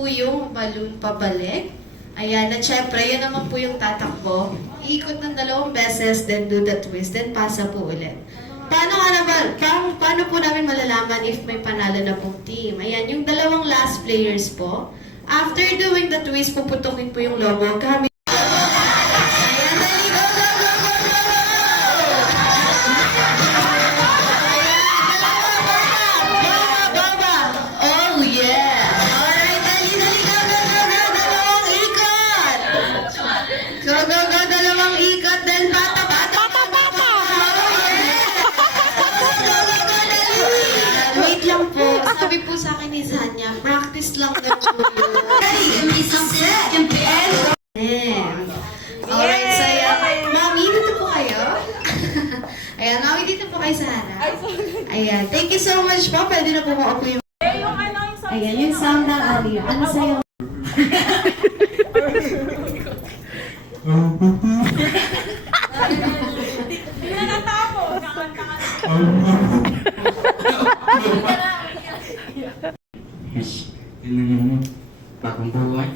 po yung balloon pabalik. Ayan, at syempre, yun naman po yung tatakbo. Iikot ng 2 beses, then do the twist, then pasa po ulit. Paano po namin malalaman if may panalo na pong team? Ayan, yung 2 last players po. After doing the twist, puputukin po yung logo. Ayan, dali, go, go, go, go, go, go! Baba! Oh, yeah! Alright, dali, dali, go, go, go, go! 2 ikot! Go, go, go, 2 ikot, then bata, bata, bata! Wait lang po. Sabi po sa akin ni Zanya, practice lang daw po yun. Alright, so ayan. Mami, dito po kayo. Ayan, Mami, dito po kayo sa harap. Ayan, thank you so much po. Pwede na po ako yung... Ayan, yung sound ng audio. Ano sa'yo? Yes, yun yung bagong buhay.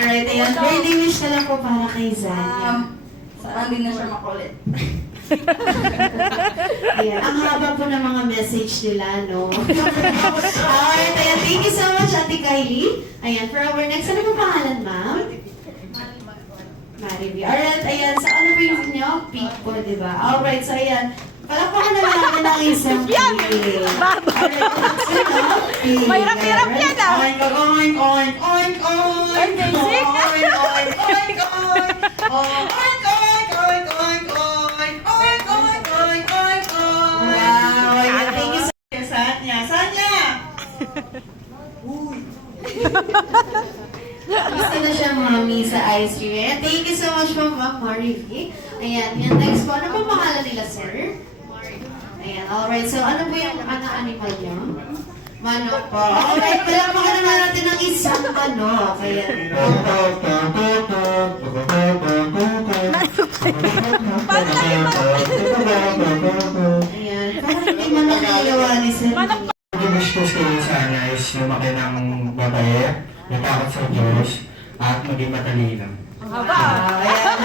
Alright, ayan. Birthday wish na lang po para kay Zanya. Sana din na siya makulit. Ayan, ang haba po ng mga message nila, no? Alright, ayan. Thank you so much, Ate Kylie. Ayan, for our next, ano po pangalan, ma'am? Marivi. Alright, ayan. So, ano po yung inyo? Peak po, di ba? Alright, so ayan. Palakpakan na natin ang isang peak. Alright, peak. Mahirap-hirap yan, ah. Oink, oink, oink, oink, oink. Ay, basic. Oink, oink, oink, oink. Oink, oink, oink, oink, oink. Oink, oink, oink, oink, oink. Wow, ayan. Thank you so much. Sanya, Sanya! Uy. Gusto na siya, mami, sa ice cream. Ayan, thank you so much po, Ma'am Marivi. Ayan, yan. Next po, ano po pangalan nila, sir? Ayan, alright. So, ano po yung animal niyo? Manok po. Alright, palakpakan naman natin ng isang manok. Ayan. Ayan. Parang hindi manok na nagawa ni sir. Ang gusto ko sana is lumaki ng babae, natakot sa Diyos, at maging matalino. Wow, ayan.